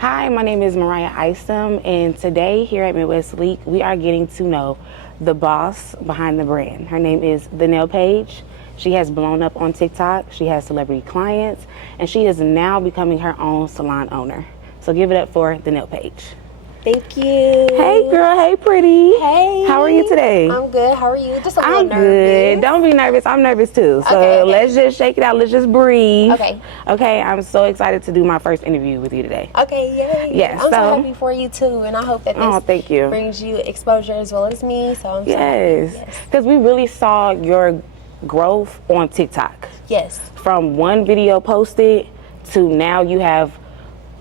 Hi, my name is Mariah Isom, and today here at Midwest League, we are getting to know the boss behind the brand. Her name is Paige. She has blown up on TikTok. She has celebrity clients, and she is now becoming her own salon owner. So give it up for Paige. Thank you. Hey girl, hey pretty. Hey. How are you today? I'm good. How are you? Just a little I'm nervous. good. Don't be nervous. I'm nervous too. So Okay. let's just shake it out. Let's just breathe. Okay. Okay, I'm so excited to do my first interview with you today. Okay, yay. Yes, I'm so so- happy for you too, and I hope that Oh, this thank you. brings you exposure as well as me. So I'm so Yes, happy. because we really saw your growth on TikTok. Yes. From one video posted to now you have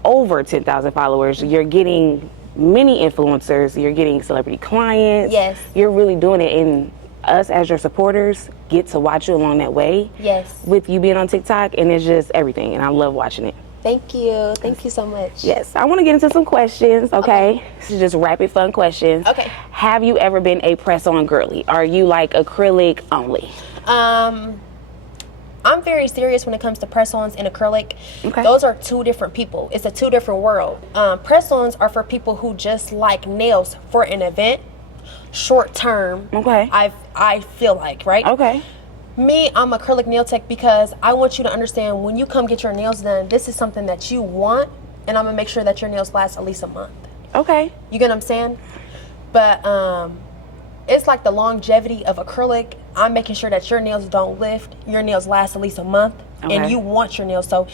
over 10,000 followers. You're getting many influencers. You're getting celebrity clients. Yes. You're really doing it, and us as your supporters get to watch you along that way. Yes. With you being on TikTok, and it's just everything, and I love watching it. Thank you. Thank you so much. Yes, I want to get into some questions, okay? This is just rapid fun questions. Okay. Have you ever been a press-on girly? Are you like acrylic only? I'm very serious when it comes to press-ons and acrylic. Okay. Those are two different people. It's a two different world. Press-ons are for people who just like nails for an event, short term. Okay. I feel like, right? Okay. Me, I'm acrylic nail tech because I want you to understand when you come get your nails done, this is something that you want, and I'm gonna make sure that your nails last at least a month. Okay. You get what I'm saying? But it's like the longevity of acrylic. I'm making sure that your nails don't lift, your nails last at least a month, Okay. and you want your nails. So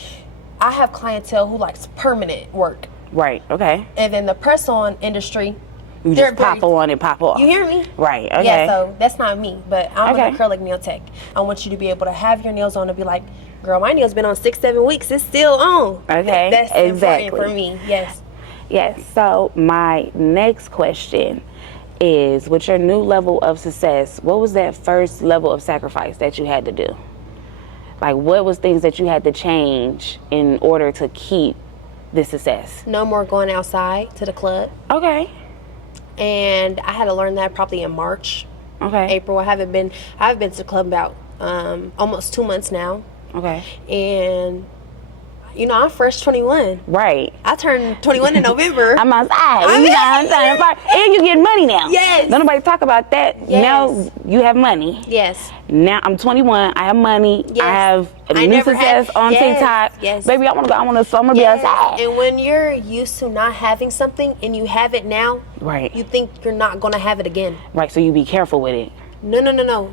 I have clientele who likes permanent work. Right. Okay. And then the press-on industry, You they're just pop very- on and pop off. You hear me? Right. Okay. Yeah, so that's not me, but I'm Okay. an acrylic nail tech. I want you to be able to have your nails on and be like, girl, my nails been on 6-7 weeks, it's still on. Okay, That's exactly. important for me, yes. Yes. So my next question is, with your new level of success, what was that first level of sacrifice that you had to do? Like, what was things that you had to change in order to keep this success? No more going outside to the club. Okay. And I had to learn that probably in March, Okay. April. I've been to the club about almost 2 months now. Okay. And, you know, I'm fresh 21. Right. I turned 21 in November. I'm outside. I'm You know what I'm saying? And you get money now. Yes. Don't nobody talk about that. Yes. Now you have money. Yes. Now I'm 21. I have money. Yes. I have a I new never success had- on yes, TikTok. yes. Baby, I want to go. I want to. So I'm gonna Yes. be outside. And when you're used to not having something and you have it now, Right. you think you're not going to have it again. Right. So you be careful with it. No.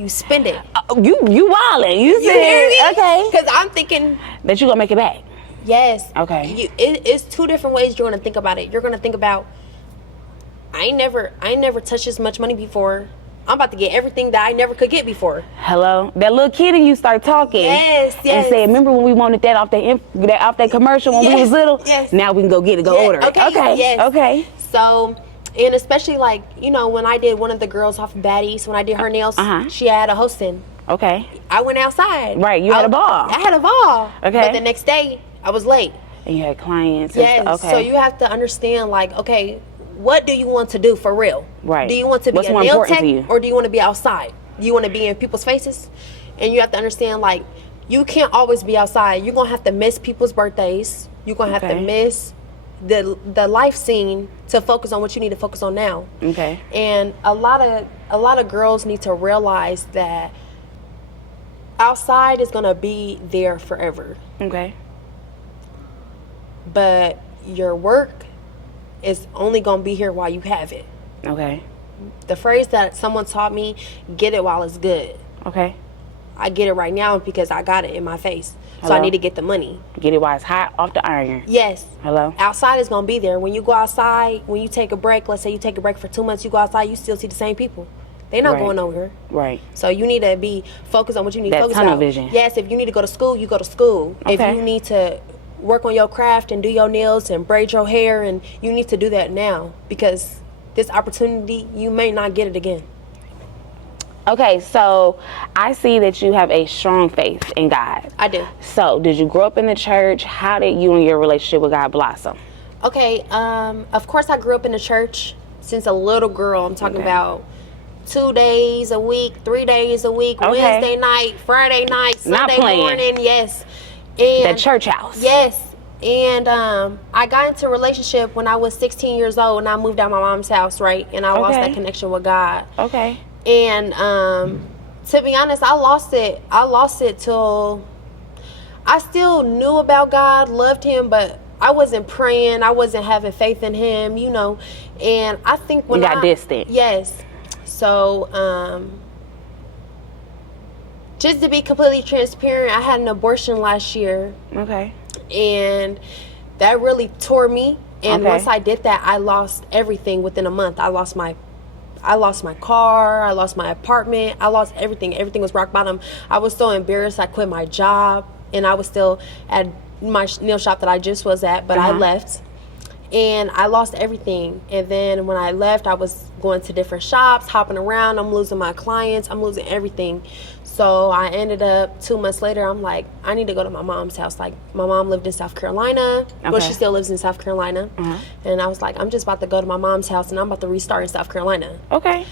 You spend it. You wildin'. You You said hear me? okay Because I'm thinking, that you gonna make it back. yes. Okay. It's two different ways you're going to think about it. You're going to think about, I ain't never touched this much money before. I'm about to get everything that I never could get before. Hello, that little kid in you start talking. Yes, yes. And say, remember when we wanted that off that commercial when we Yes, was little? yes. Now we can go get it, go Yeah, order it. okay, yes. Okay. So, and especially like, you know, when I did one of the girls off Baddies, when I did her nails, she had a hosting. Okay. I went outside. Right, you had a ball. I had a ball. Okay. But the next day, I was late. And you had clients. And Yes. stuff. Okay. So you have to understand, like, okay, what do you want to do for real? Right. Do you want to be What's a more nail important tech, to you? or do you want to be outside? Do you want to be in people's faces? And you have to understand, like, you can't always be outside. You're gonna have to miss people's birthdays. You're gonna have to Okay. miss the life scene to focus on what you need to focus on now. Okay. And a lot of girls need to realize that outside is gonna be there forever, Okay. but your work is only gonna be here while you have it. Okay. The phrase that someone taught me, get it while it's good. Okay. I get it right now because I got it in my face. So Hello? I need to get the money. Get it while it's hot off the iron. Yes. Hello. Outside is gonna be there. When you go outside, when you take a break, let's say you take a break for 2 months, you go outside, you still see the same people. They're not Right. going nowhere. Right. So you need to be focused on what you need to That focus tunnel on. vision. Yes, if you need to go to school, you go to school. Okay. If you need to work on your craft and do your nails and braid your hair, and you need to do that now, because this opportunity, you may not get it again. Okay, so I see that you have a strong faith in God. I do. So, did you grow up in the church? How did you and your relationship with God blossom? Okay, of course I grew up in the church since a little girl. I'm talking about 2 days a week, 3 days a week, Okay. Wednesday night, Friday night, Not Sunday playing. morning, yes. And The church house. yes. And I got into a relationship when I was 16 years old, and I moved out of my mom's house, right? And I lost that connection with God. Okay. And to be honest, I lost it. I lost it till I still knew about God, loved Him, but I wasn't praying. I wasn't having faith in Him, you know. And I think when you got distant. Yes. So, just to be completely transparent, I had an abortion last year. Okay. And that really tore me. And once I did that, I lost everything within a month. I lost my car, I lost my apartment, I lost everything. Everything was rock bottom. I was so embarrassed. I quit my job, and I was still at my nail shop that I just was at, but I left. And I lost everything. And then when I left, I was going to different shops, hopping around. I'm losing my clients. I'm losing everything. So I ended up 2 months later, I'm like, I need to go to my mom's house. Like, my mom lived in South Carolina. Well, she still lives in South Carolina. And I was like, I'm just about to go to my mom's house, and I'm about to restart in South Carolina. Okay.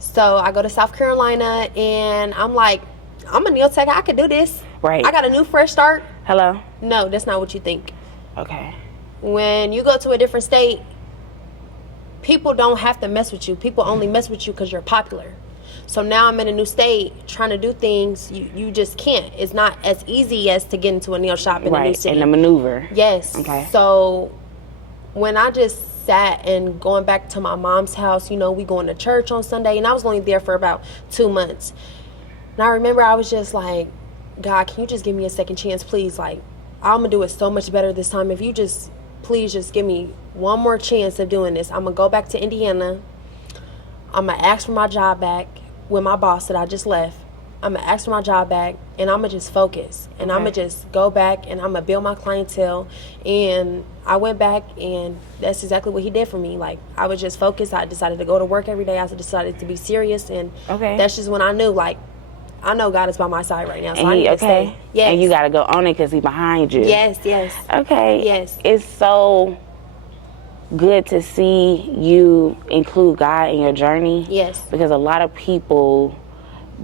So I go to South Carolina, and I'm like, I'm a nail tech. I could do this. Right. I got a new fresh start. Hello? No, that's not what you think. Okay. When you go to a different state, people don't have to mess with you. People only mess with you because you're popular. So now I'm in a new state trying to do things. You just can't. It's not as easy as to get into a nail shop in a new city. And the maneuver. Yes. Okay. So when I just sat and going back to my mom's house, you know, we going to church on Sunday, and I was only there for about 2 months. And I remember I was just like, God, can you just give me a second chance, please? Like, I'm going to do it so much better this time. If you just, please just give me one more chance of doing this. I'm going to go back to Indiana. I'm going to ask for my job back with my boss that I just left. I'm going to ask for my job back, and I'm going to just focus. And I'm going to just go back, and I'm going to build my clientele. And I went back, and that's exactly what he did for me. Like, I was just focused. I decided to go to work every day. I decided to be serious. And that's just when I knew, like, I know God is by my side right now. So and I need to stay. Yes. And you got to go on it because He's behind you. Yes, yes. Okay. Yes. It's so good to see you include God in your journey. Yes. Because a lot of people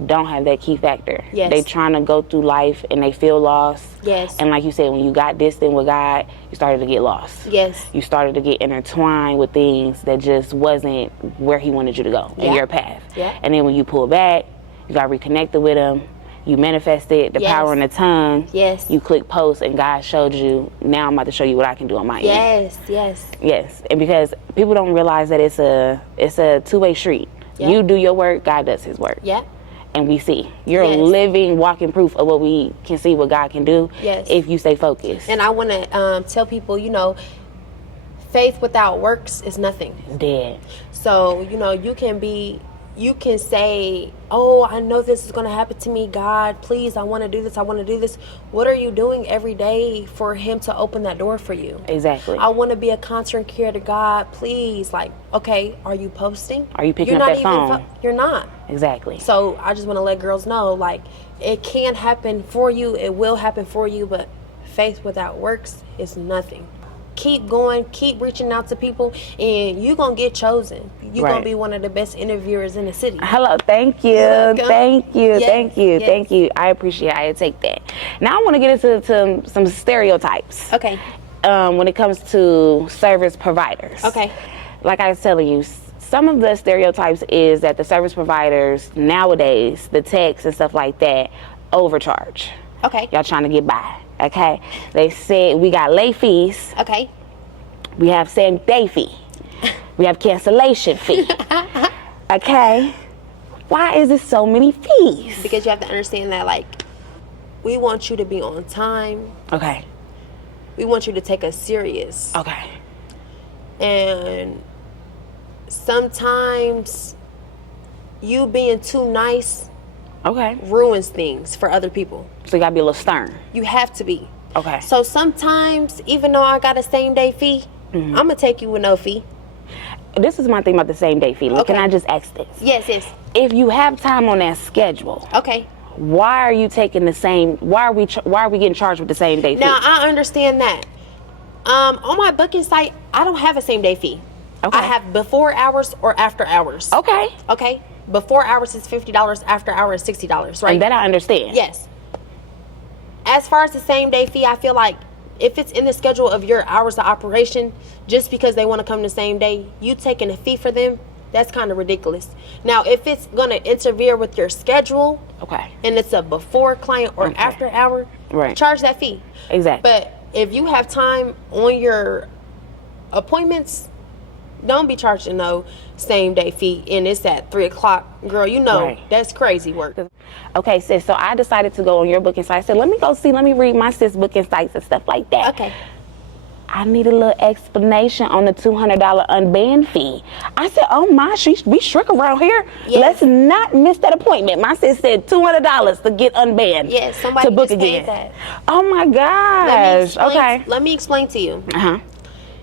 don't have that key factor. Yes. They trying to go through life and they feel lost. Yes. And like you said, when you got distant with God, you started to get lost. Yes. You started to get intertwined with things that just wasn't where He wanted you to go in your path. Yeah. And then when you pull back, you got reconnected with Him. You manifested the power in the tongue. Yes. You click post, and God showed you, now I'm about to show you what I can do on my end. Yes, yes. Yes. And because people don't realize that it's a two-way street. Yeah. You do your work, God does His work. Yeah. And we see. You're a living, walking proof of what we can see what God can do if you stay focused. And I want to tell people, you know, faith without works is nothing. It's dead. So, you know, you can say, oh, I know this is going to happen to me. God, please, I want to do this. I want to do this. What are you doing every day for Him to open that door for you? Exactly. I want to be a content creator. God, please. Like, okay, are you posting? Are you picking up that phone? You're not. Exactly. So I just want to let girls know, like, it can happen for you. It will happen for you. But faith without works is nothing. Keep going, keep reaching out to people, and you're going to get chosen. You're going to be one of the best interviewers in the city. Hello, thank you. Thank you. Yes. Thank you. Yes. Thank you. I appreciate it. I take that. Now I want to get into some stereotypes. Okay. When it comes to service providers. Okay. Like I was telling you, some of the stereotypes is that the service providers nowadays, the techs and stuff like that, overcharge. Okay. Y'all trying to get by. Okay, they said we got late fees. Okay. We have same day fee. We have cancellation fee. Okay. Why is there so many fees? Because you have to understand that, like, we want you to be on time. Okay. We want you to take us serious. Okay. And sometimes you being too nice ruins things for other people. So you gotta be a little stern. You have to be. Okay. So sometimes, even though I got a same day fee, I'm gonna take you with no fee. This is my thing about the same day fee. Can I just ask this? Yes, yes. If you have time on that schedule, why are you taking the same? Why are we getting charged with the same day fee? Now I understand that. On my booking site, I don't have a same day fee. Okay. I have before hours or after hours. Okay. Okay. Before hours is $50. After hours is $60. Right. And that I understand. Yes. As far as the same day fee, I feel like if it's in the schedule of your hours of operation, just because they want to come the same day, you taking a fee for them, that's kind of ridiculous. Now, if it's going to interfere with your schedule, Okay. and it's a before client or Okay. after hour, Right. charge that fee. Exactly. But if you have time on your appointments, don't be charging no same day fee and it's at 3:00. Girl, you know Right. that's crazy work. Okay, sis, so I decided to go on your booking site. I said, let me read my sis booking sites and stuff like that. Okay. I need a little explanation on the $200 unbanned fee. I said, oh my, we strict around here. Yes. Let's not miss that appointment. My sis said $200 to get unbanned. Yes, somebody to book just paid again. that. Oh my gosh. Okay. Let me explain to you. Uh-huh.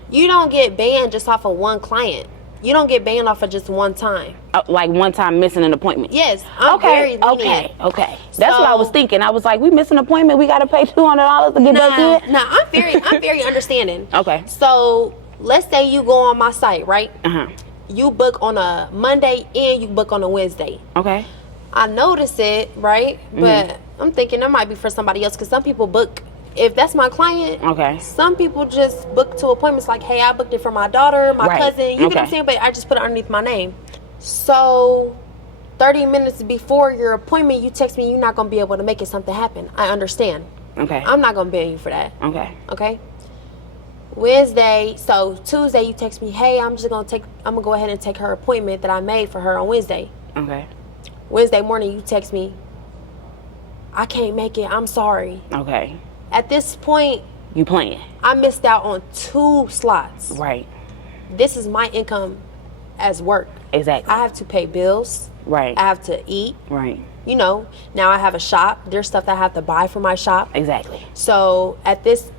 You don't get banned just off of one client. You don't get banned off of just one time. Like one time missing an appointment. Yes, I'm very lenient. Okay. That's what I was So- thinking. I was like, we missing an appointment. We got to pay $200 to get back in. No, I'm very understanding. Okay. So let's say you go on my site, right? Uh-huh. You book on a Monday and you book on a Wednesday. Okay. I notice it, right? But I'm thinking that might be for somebody else because some people book. If that's my client, Okay. some people just book to appointments like, hey, I booked it for my daughter, my Right. cousin. You get what I'm Okay. saying? But I just put it underneath my name. So 30 minutes before your appointment, you text me you're not going to be able to make it, something happen. I understand. Okay. I'm not going to ban you for that. Okay. Okay? Wednesday, so Tuesday you text me, hey, I'm gonna go ahead and take her appointment that I made for her on Wednesday. Okay. Wednesday morning you text me, I can't make it, I'm sorry. Okay. At this point, You playing. I missed out on 2 slots. Right. This is my income as work. Exactly. I have to pay bills. Right. I have to eat. Right. You know, now I have a shop. There's stuff that I have to buy for my shop. Exactly. So at this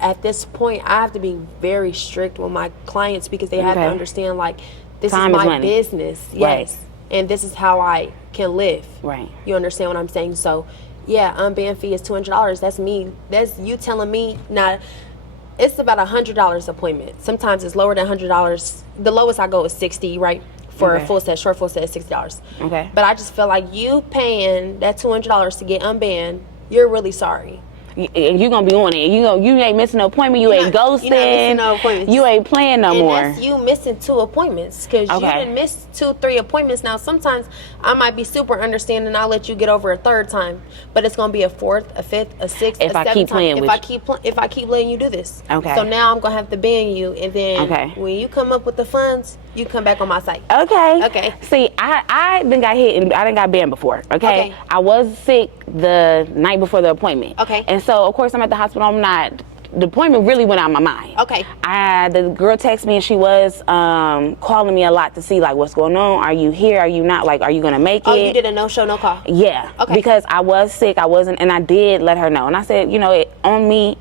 point, I have to be very strict with my clients because they have to Okay. understand, like, this Time is is my money. business. Right. Yes. And this is how I can live. Right. You understand what I'm saying? So, yeah, unbanned fee is $200. That's me. That's you telling me. Now, it's about $100 appointment. Sometimes it's lower than $100. The lowest I go is $60, right? For Okay. a full set, short full set is $60. Okay. But I just feel like you paying that $200 to get unbanned, you're really sorry. And you gonna be on it. You ain't missing no appointment. You ain't ghosting. You're not missing no appointments. You ain't playing no And more. that's you missing 2 appointments because you Okay. didn't miss 2, 3 appointments. Now, sometimes I might be super understanding. I'll let you get over a 3rd time, but it's gonna be a 4th, a 5th, a 6th, If a I 7th keep time. playing If with I you. if I keep letting you do this. Okay. So now I'm gonna have to ban you, and then Okay. when you come up with the funds, you come back on my site. Okay. Okay. See, I done got hit and I done got banned before. Okay? Okay. I was sick the night before the appointment. Okay. And so of course I'm at the hospital. I'm not. The appointment really went out of my mind. Okay. The girl texted me and she was calling me a lot to see like what's going on. Are you here? Are you not? Like, are you gonna make it? Oh, you did a no show, no call. Yeah. Okay. Because I was sick. I wasn't, and I did let her know. And I said, you know, on me,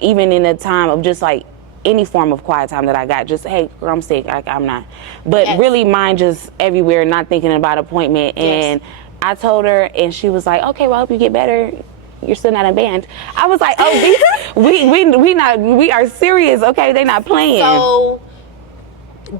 even in the time of just like any form of quiet time that I got, just, hey, girl, I'm sick. I'm not. But Yes. really, mine just everywhere, not thinking about appointment. Yes. And I told her, and she was like, okay, well, I hope you get better. You're still not in band. I was like, oh, we are serious. Okay, they not playing. So,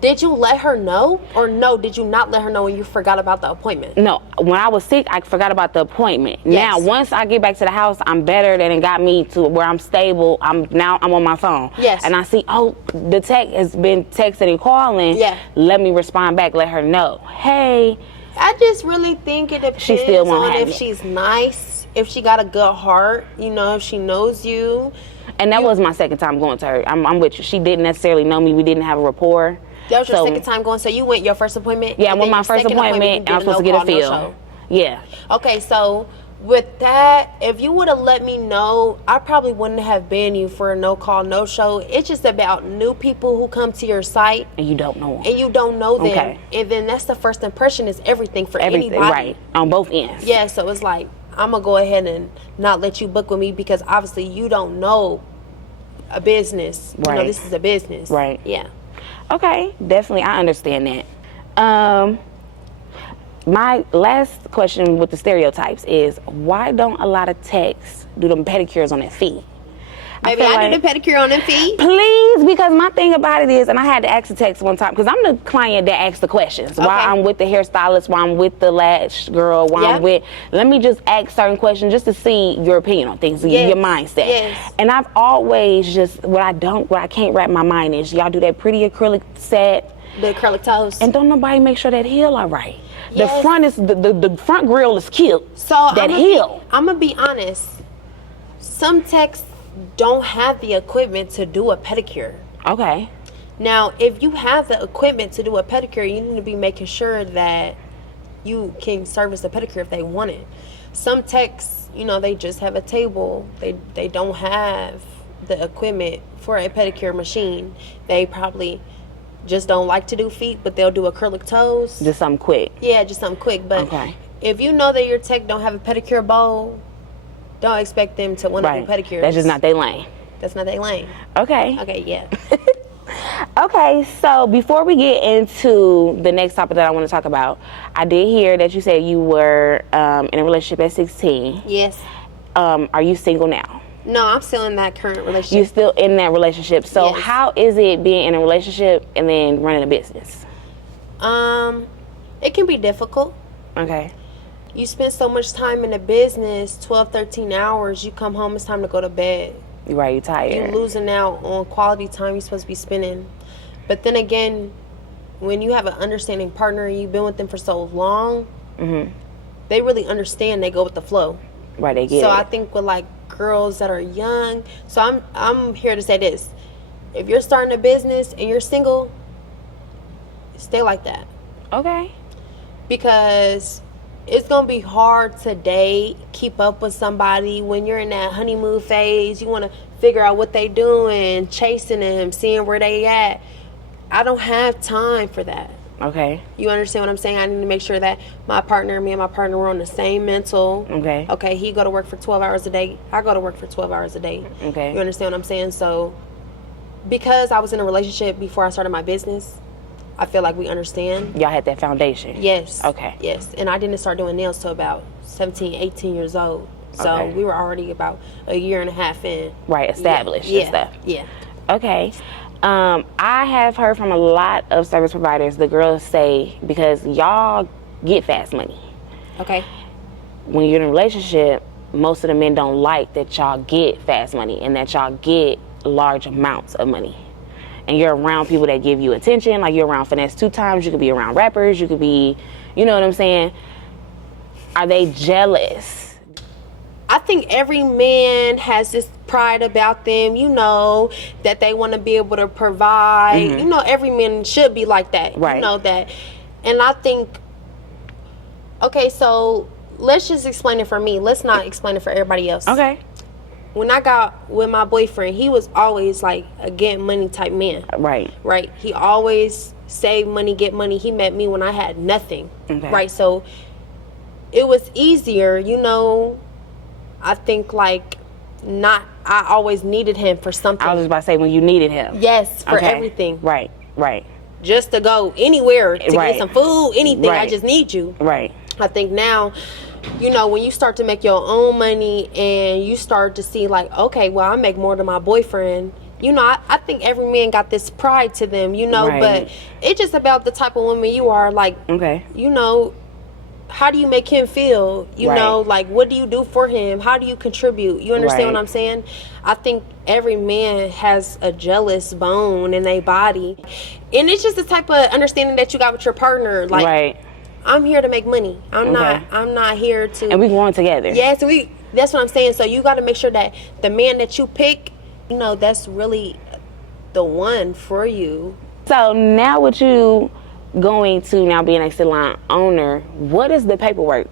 did you let her know, or no? Did you not let her know when you forgot about the appointment? No, when I was sick, I forgot about the appointment. Yes. Now, once I get back to the house, I'm better. Then it got me to where I'm stable. I'm on my phone. Yes. And I see, oh, the tech has been texting and calling. Yeah. Let me respond back. Let her know. Hey. I just really think it depends She still won't on have if it. she's nice, if she got a good heart, you know, if she knows you. And that was my second time going to her. I'm with you. She didn't necessarily know me. We didn't have a rapport. That was your So- second time going, so you went your first appointment? Yeah, I and went then my your first second appointment, you and I was did supposed to get a no-call, feel. no-show. Yeah. Okay, so with that, if you would have let me know, I probably wouldn't have banned you for a no-call, no-show. It's just about new people who come to your site And you don't know. and you don't know them. Okay. And then that's the first impression is everything for Everything, anybody. right. On both ends. Yeah, so it's like, I'm going to go ahead and not let you book with me because obviously you don't know a business. You know, Right. this is a business. Right. Yeah. Okay, definitely, I understand that. My last question with the stereotypes is, why don't a lot of techs do them pedicures on that fee? Maybe I do the pedicure on them feet. Please, because my thing about it is, and I had to ask the text one time, because I'm the client that asks the questions. While I'm with the hairstylist, while I'm with the lash girl, while I'm with, let me just ask certain questions just to see your opinion on things, your mindset. Yes. And I've always just, what I can't wrap my mind is, y'all do that pretty acrylic set. The acrylic toes. And don't nobody make sure that heel all right. Yes. The front is, the front grill is cute. So that heel. I'm going to be honest. Some techs don't have the equipment to do a pedicure. Okay. Now, if you have the equipment to do a pedicure, you need to be making sure that you can service a pedicure if they want it. Some techs, you know, they just have a table. They don't have the equipment for a pedicure machine. They probably just don't like to do feet, but they'll do acrylic toes. Just something quick. Yeah, just something quick. But if you know that your tech don't have a pedicure bowl, don't expect them to want to do pedicures. That's just not their lane. That's not their lane. Okay. Okay, yeah. Okay, so before we get into the next topic that I want to talk about, I did hear that you said you were in a relationship at 16. Yes. Are you single now? No, I'm still in that current relationship. You're still in that relationship. So how is it being in a relationship and then running a business? It can be difficult. Okay. You spend so much time in the business, 12, 13 hours, you come home, it's time to go to bed. Right, you're tired. You're losing out on quality time you're supposed to be spending. But then again, when you have an understanding partner and you've been with them for so long, they really understand, they go with the flow. Right, they get it. So I think with like girls that are young, so I'm here to say this. If you're starting a business and you're single, stay like that. Okay. Because it's going to be hard to date, keep up with somebody when you're in that honeymoon phase. You want to figure out what they doing, chasing them, seeing where they at. I don't have time for that. Okay. You understand what I'm saying? I need to make sure that me and my partner, we're on the same mental. Okay. Okay, he go to work for 12 hours a day. I go to work for 12 hours a day. Okay. You understand what I'm saying? So, because I was in a relationship before I started my business, I feel like we understand. Y'all had that foundation. Yes. Okay. Yes. And I didn't start doing nails till about 17, 18 years old. So we were already about a year and a half in. Right, established and stuff. Yeah. Okay. I have heard from a lot of service providers, the girls say, because y'all get fast money. Okay. When you're in a relationship, most of the men don't like that y'all get fast money and that y'all get large amounts of money. And you're around people that give you attention, like you're around Finesse 2 Times, you could be around rappers, you could be, you know what I'm saying? Are they jealous? I think every man has this pride about them, you know, that they want to be able to provide. You know, every man should be like that. Right. You know that. And I think, okay, so let's just explain it for me. Let's not explain it for everybody else. Okay. When I got with my boyfriend, he was always like a get money type man. Right. Right. He always saved money, get money. He met me when I had nothing. Okay. Right. So it was easier, you know. I think like I always needed him for something. I was just about to say when you needed him. Yes, for everything. Right. Right. Just to go anywhere to Right. get some food, anything. I Right. just need you. Right. I think now, you know, when you start to make your own money and you start to see like, okay, well, I make more than my boyfriend. You know, I think every man got this pride to them, you know, Right. but it's just about the type of woman you are. Like, Okay. you know, how do you make him feel? You Right. know, like, what do you do for him? How do you contribute? You understand Right. what I'm saying? I think every man has a jealous bone in their body. And it's just the type of understanding that you got with your partner. Like, Right. I'm here to make money. I'm Okay. not here to. And we going together. Yes, that's what I'm saying. So you got to make sure that the man that you pick, you know, that's really the one for you. So now with you going to now being a salon owner, what is the paperwork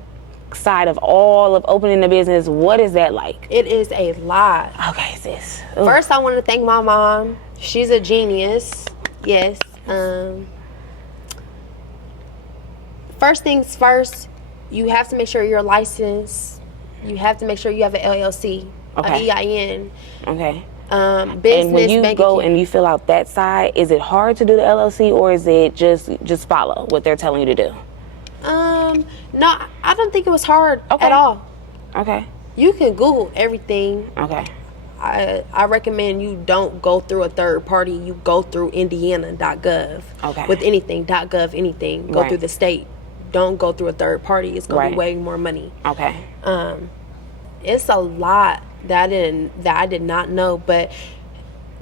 side of all of opening the business? What is that like? It is a lot. Okay, sis. Ooh. First, I want to thank my mom. She's a genius. Yes. First things first, you have to make sure you're licensed. You have to make sure you have an LLC, Okay. an EIN. Okay. Business, And when you bank go account. and you fill out that side, is it hard to do the LLC or is it just follow what they're telling you to do? No, I don't think it was hard Okay. at all. Okay. You can Google everything. Okay. I recommend you don't go through a third party. You go through Indiana.gov. Okay. With anything, .gov, anything. Go Right. through the state. Don't go through a third party. It's gonna be Right. way more money. Okay. It's a lot that I did not know, but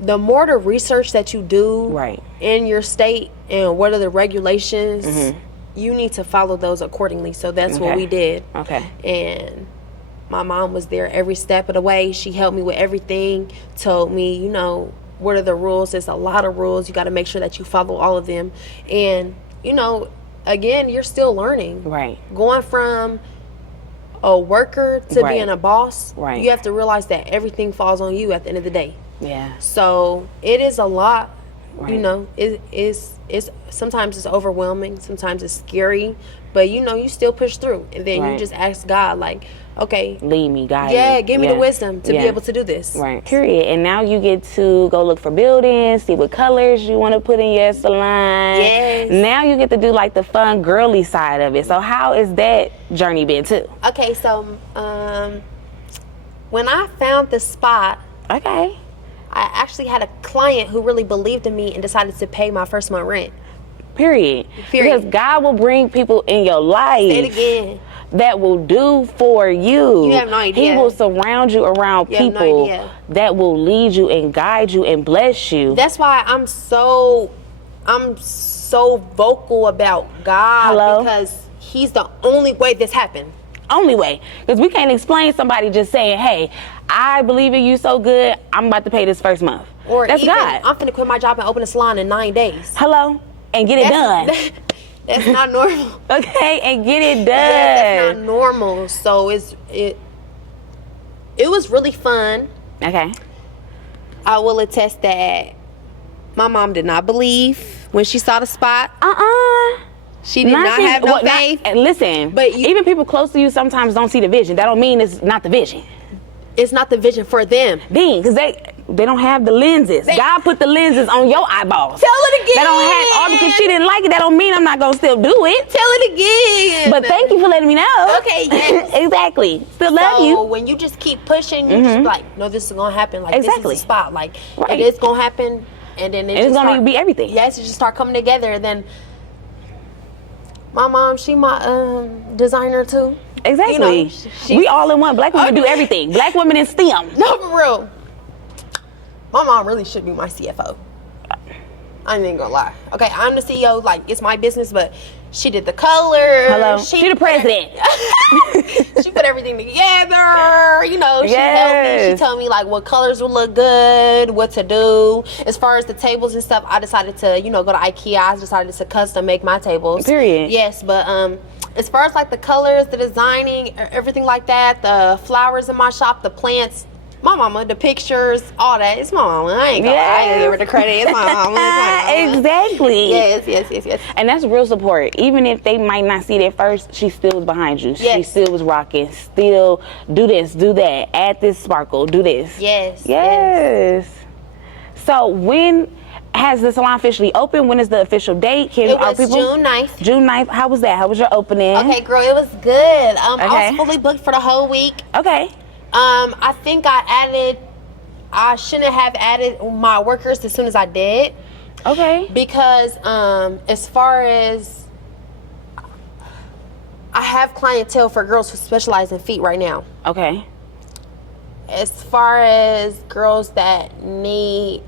the more the research that you do Right. in your state and what are the regulations, you need to follow those accordingly. So that's what Okay. we did. Okay. And my mom was there every step of the way. She helped me with everything, told me, you know, what are the rules. There's a lot of rules. You got to make sure that you follow all of them. And, you know, again, you're still learning. Right. Going from a worker to Right. being a boss, Right. you have to realize that everything falls on you at the end of the day. Yeah. So it is a lot. Right. You know, it's sometimes it's overwhelming, sometimes it's scary, but you know, you still push through, and then you Right. just ask God, like, okay, Lead me, guide me. yeah, give me the Yeah. wisdom to be Yeah. able to do this. Right. Period. And now you get to go look for buildings, see what colors you want to put in your salon. Yes. Now you get to do like the fun girly side of it. So how is that journey been too? Okay, so when I found the spot, Okay. I actually had a client who really believed in me and decided to pay my first month rent. Period. Period. Because God will bring people in your life Say it again. that will do for you. You have no idea. He will surround you around You have no people idea. that will lead you and guide you and bless you. That's why I'm so vocal about God. Hello? Because He's the only way this happened. Only way. Because we can't explain somebody just saying, hey, I believe in you so good, I'm about to pay this first month. Or that's even, God. I'm finna quit my job and open a salon in 9 days. Hello? And get it done. That's not normal. Okay? And get it done. That's not normal. So it was really fun. Okay. I will attest that my mom did not believe when she saw the spot. She did not have no faith. And listen, But even people close to you sometimes don't see the vision. That don't mean it's not the vision. It's not the vision for them. Because they don't have the lenses. God put the lenses on your eyeballs. Tell it again. They don't have all because she didn't like it. That don't mean I'm not gonna still do it. Tell it again. But thank you for letting me know. Okay, yes. Exactly. Still love So you. when you just keep pushing, you just like, no, this is gonna happen. Like Exactly. this is the spot. Like Right. it is gonna happen, and then And it's gonna be everything. Yes, it just start coming together, and then my mom, she my designer too. Exactly. You know, she- we all in one. Black women do everything. Black women in STEM. No, for real. My mom really should be my CFO. I ain't even gonna lie. Okay, I'm the CEO. Like it's my business, but she did the color. Hello. She the president. She put everything together. You know, she helped me. She Yes. told me like what colors would look good, what to do. As far as the tables and stuff, I decided to, you know, go to IKEA. I decided to custom make my tables. Period. Yes, but as far as like the colors, the designing, everything like that, the flowers in my shop, the plants, my mama, the pictures, all that, it's my mama. I ain't gonna lie. I ain't give her the credit. It's my mama. It's my mama. Exactly. Yes. And that's real support. Even if they might not see it at first, she still was behind you. She Yes. still was rocking. Still do this, do that. Add this sparkle, do this. Yes. So when has the salon officially opened? When is the official date? It was June 9th. June 9th. How was that? How was your opening? Okay, girl, it was good. I Okay. was fully booked for the whole week. Okay. I think I shouldn't have added my workers as soon as I did. Okay. Because as far as I have clientele for girls who specialize in feet right now. Okay. As far as girls that need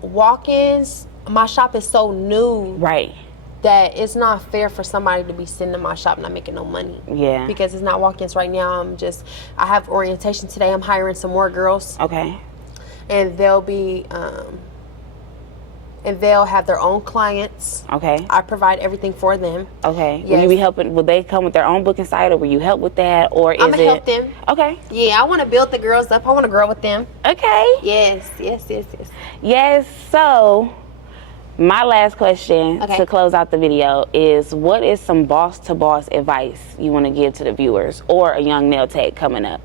walk-ins, my shop is so new Right. that it's not fair for somebody to be sitting in my shop not making no money. Yeah. Because it's not walk-ins right now. I have orientation today. I'm hiring some more girls, Okay. and they'll be and they'll have their own clients. Okay. I provide everything for them. Okay. Will Yes. you be helping? Will they come with their own booking site, or will you help with that, or is I'm gonna it? help them. Okay. Yeah, I want to build the girls up. I want to grow with them. Okay. Yes. Yes. So, my last question Okay. to close out the video is: what is some boss-to-boss advice you want to give to the viewers or a young nail tech coming up?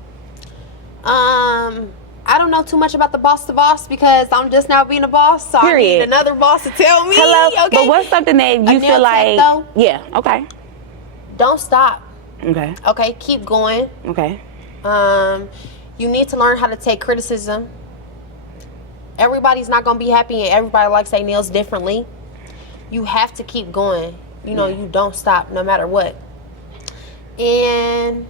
I don't know too much about the boss to boss because I'm just now being a boss, so Period. I need another boss to tell me. Hello. Okay. But what's something that you nail feel tech, like? though? Yeah. Okay. Don't stop. Okay. Okay, keep going. Okay. You need to learn how to take criticism. Everybody's not gonna be happy, and everybody likes their nails differently. You have to keep going. You know, you don't stop no matter what. And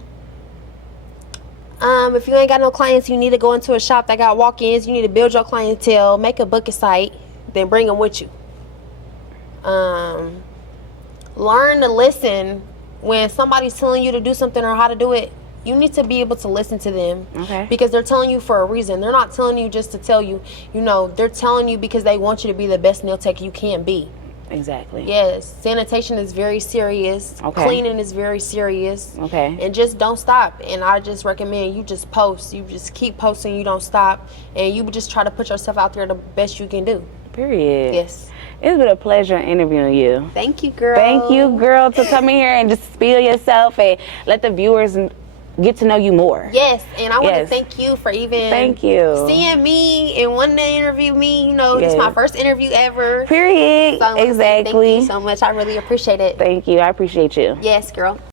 if you ain't got no clients, you need to go into a shop that got walk-ins. You need to build your clientele, make a booking site, then bring them with you. Learn to listen when somebody's telling you to do something or how to do it. You need to be able to listen to them, because they're telling you for a reason. They're not telling you just to tell you. You know, they're telling you because they want you to be the best nail tech you can be. Exactly. Yes, sanitation is very serious. Okay. Cleaning is very serious. Okay. And just don't stop. And I just recommend you just post. You just keep posting. You don't stop. And you just try to put yourself out there the best you can do. Period. Yes. It's been a pleasure interviewing you. Thank you, girl. Thank you, girl, to come in here and just spill yourself and let the viewers get to know you more. Yes, and I want to thank you for even seeing me and wanting to interview me. You know, this is my first interview ever. Period. So exactly. Thank you so much. I really appreciate it. Thank you. I appreciate you. Yes, girl.